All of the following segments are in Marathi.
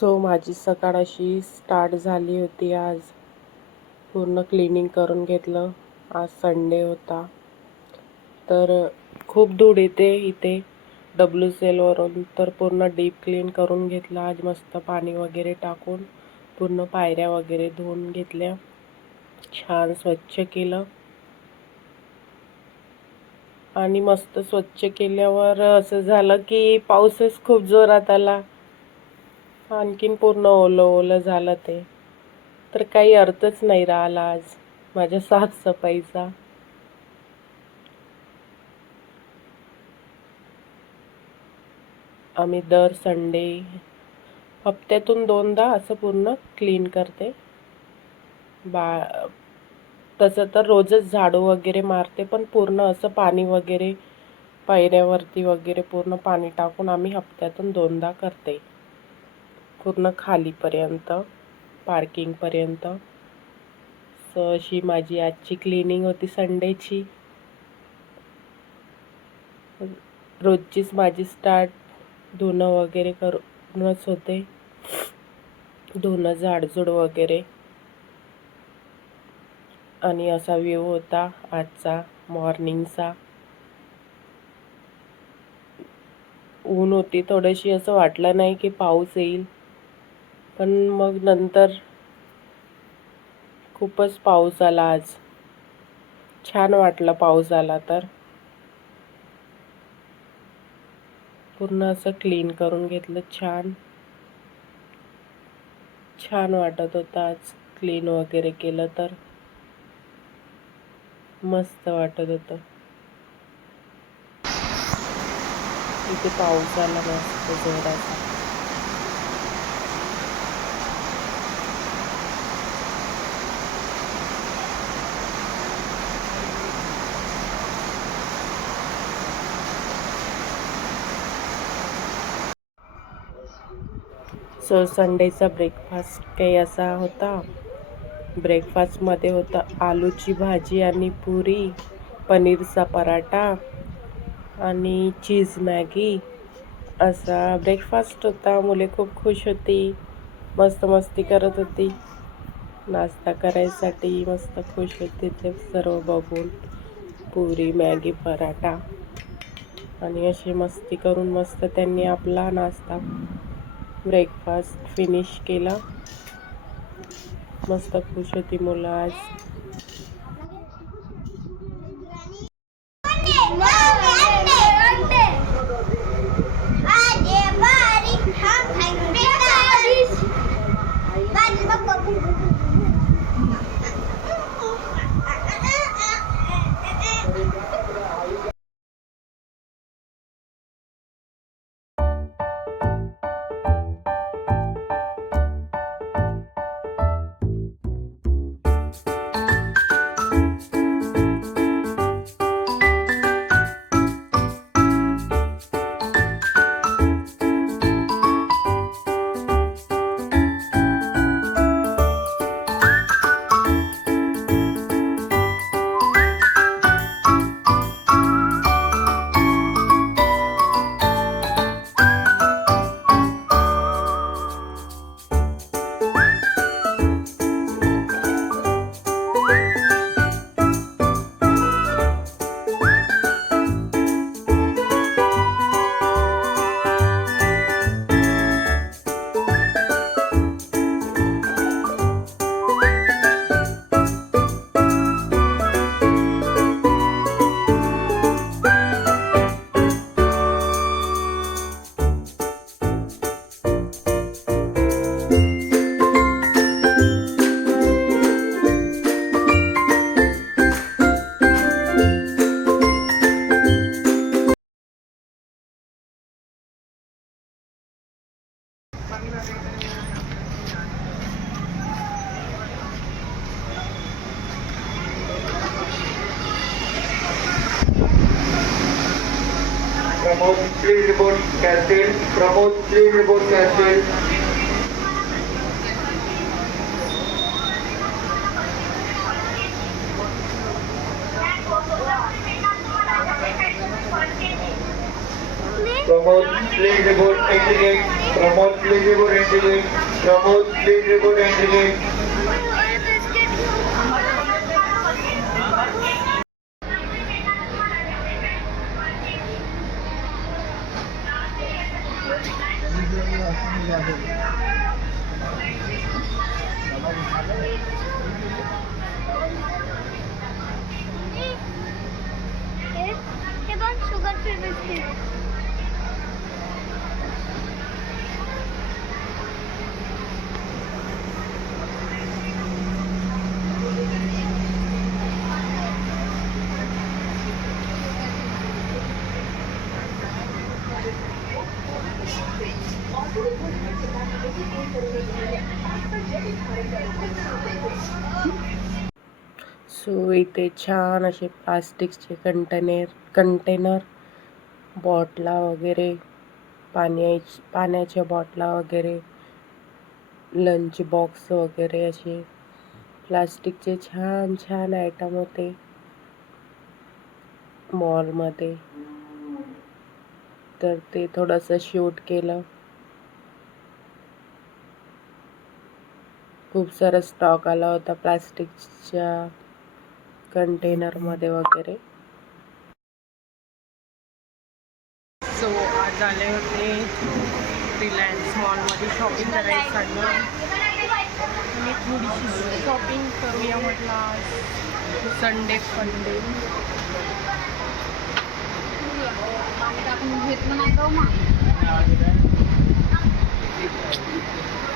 सो माझी सकाळ अशी स्टार्ट झाली होती. आज पूर्ण क्लिनिंग करून घेतलं. आज संडे होता, तर खूप धूळ येते इथे WCLवरून, तर पूर्ण डीप क्लीन करून घेतलं. आज मस्त पाणी वगैरे टाकून पूर्ण पायऱ्या वगैरे धुवून घेतल्या, छान स्वच्छ केलं. आणि मस्त स्वच्छ केल्यावर असं झालं की पाऊसच खूप जोरात आला. आणखीन पूर्ण ओलं ओलं झालं ते, तर काही अर्थच नाही राहिला आज माझ्या साफसफाईचा. आम्ही दर संडे हप्त्यातून 2दा असं पूर्ण क्लीन करते. तसं तर रोजच झाडू वगैरे मारते, पण पूर्ण असं पाणी वगैरे पायऱ्यावरती वगैरे पूर्ण पाणी टाकून आम्ही हप्त्यातून 2दा करते, पूर्ण खालीपर्यंत, पार्किंगपर्यंत. सो अशी माझी आजची क्लिनिंग होती संडेची. रोजचीच माझी स्टार्ट धुणं वगैरे करूनच होते, धुणं झाडझूड वगैरे. आणि असा व्ह्यू होता आजचा मॉर्निंगचा. ऊन होती थोडीशी, असं वाटलं नाही की पाऊस येईल, पण मग नंतर खूपच पाऊस आला आज. छान वाटलं पाऊस आला तर. पूर्ण असं क्लीन करून घेतलं. छान छान वाटत होतं आज क्लीन वगैरे केलं तर. मस्त वाटत होतं. इथे पाऊस आला मस्त जोराचा. सो संडेचा ब्रेकफास्ट काही असा होता. ब्रेकफास्टमध्ये होता आलूची भाजी आणि पुरी, पनीरचा पराठा आणि चीज मॅगी. असा ब्रेकफास्ट होता. मुले खूप खुश होती, मस्त मस्ती करत होती. नाश्ता करायसाठी मस्त खुश होती ते सर्व बघून. पुरी, मॅगी, पराठा आणि अशी मस्ती करून मस्त त्यांनी आपला नाश्ता, ब्रेकफास्ट फिनिश केला. मस्त खुश होती मुलं आज. Pramod, please report cascade. Pramod, please report cascade. Pramod, please report exit. Pramod, please report entry gate. Pramod, please report entry gate. हे बघ शुगर फ्री बिस्किट सो इथे छान असे प्लास्टिकचे कंटेनर बॉटला वगैरे पाण्याच्या बॉटला वगैरे लंच बॉक्स वगैरे असे प्लास्टिकचे छान छान आयटम होते मॉलमध्ये. तर ते थोडंसं शूट केलं. खूप सारा स्टॉक आला होता प्लास्टिकच्या कंटेनरमध्ये वगैरे. सो आज आले होते रिलायन्स मॉलमध्ये शॉपिंग करायसाठी आणि थोडीशी शॉपिंग करूया म्हटलं आज संडे फंडे.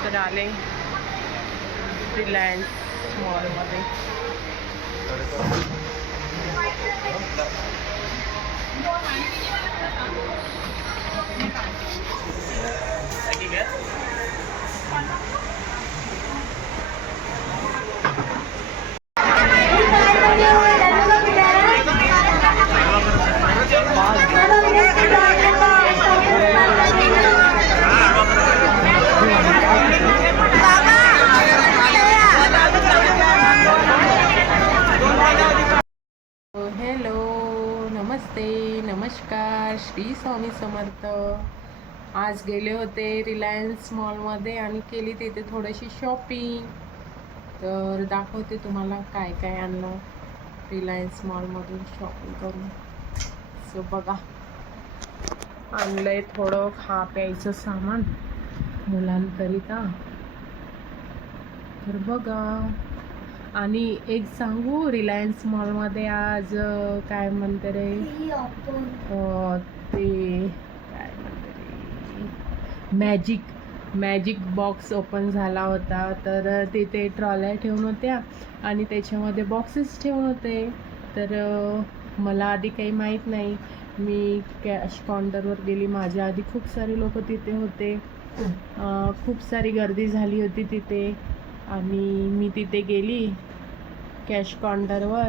तर आले रिलायन्स मॉलमध्ये. हॅलो, नमस्ते, नमस्कार, श्री स्वामी समर्थ. आज गेले होते रिलायन्स मॉलमध्ये आणि केली तिथे थोडीशी शॉपिंग. तर दाखवते तुम्हाला काय काय आणलं रिलायन्स मॉलमधून शॉपिंग करून. सो बघा, आणलंय थोडं प्यायचं सामान मुलांकरिता. तर बघा, आणि एक सांगू, रिलायन्स मॉलमध्ये आज काय म्हणते रे ते काय म्हणते रे मॅजिक बॉक्स ओपन झाला होता. तर तिथे ट्रॉल्या ठेवून होत्या आणि त्याच्यामध्ये बॉक्सेस ठेवून होते. तर मला आधी काही माहीत नाही. मी कॅश काउंटरवर गेली. माझ्या आधी खूप सारे लोक तिथे होते. खूप सारी गर्दी झाली होती तिथे. आणि मी तिथे गेली कॅश काउंटरवर.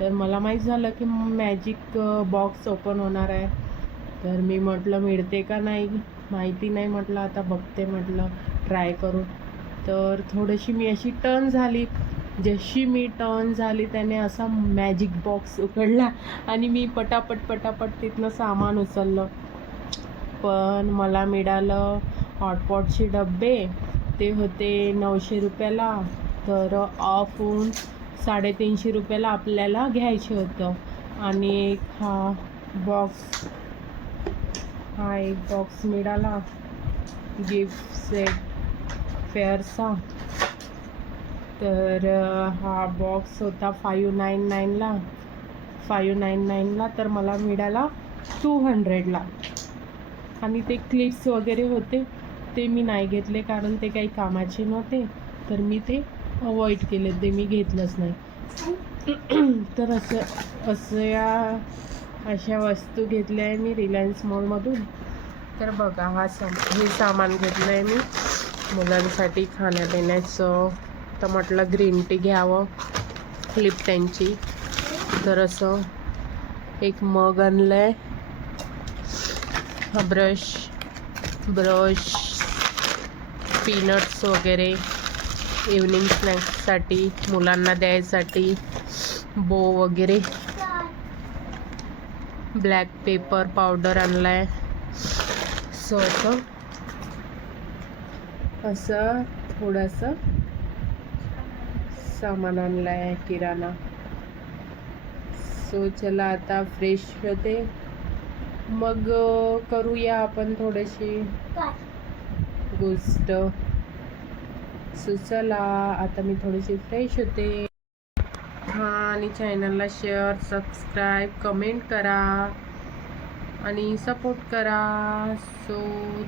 तर मला माहीत झालं की मॅजिक बॉक्स ओपन होणार आहे. तर मी म्हटलं मिळते का नाही माहिती नाही. म्हटलं आता बघते, म्हटलं ट्राय करू. तर थोडीशी मी अशी टर्न झाली. जशी मी टर्न झाली त्याने असा मॅजिक बॉक्स उघडला आणि मी पटापट तिथनं सामान उचललं. पण मला मिळालं हॉटपॉटचे डबे. ते होते 900 रुपयाला. तर ऑफ होऊन 350 रुपयाला आपल्याला घ्यायचं होतं. आणि एक बॉक्स मिळाला गिफ्ट सेट फेअरचा. तर हा बॉक्स होता 599ला. तर मला मिळाला 200ला. आणि ते क्लिप्स वगैरे होते ते मी नाही घेतले, कारण ते काही कामाचे नव्हते. तर मी ते अवॉइड केले, ते मी घेतलंच नाही. तर अशा वस्तू घेतल्या आहे मी रिलायन्स मॉलमधून. तर बघा, हे सामान घेतलं आहे मी मुलांसाठी खाण्यापिण्याचं. तर म्हटलं ग्रीन टी घ्यावं लिप्टनची. तर असं एक मग आणलं आहे. ब्रश पीनट्स वगैरे इव्हनिंग स्नॅक्ससाठी मुलांना द्यायसाठी. बो वगैरे, ब्लॅक पेपर पावडर आणला आहे. सो असं असं थोडंसं सामान आणलं आहे किराणा. सो चला आता फ्रेश होते, मग करूया आपण थोडीशी गोष्ट. सो चला आता मी थोडीशी फ्रेश होते. हां, आणि चॅनलला शेअर, सबस्क्राईब, कमेंट करा आणि सपोर्ट करा. सो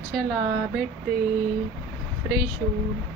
चला भेटते फ्रेश होऊन.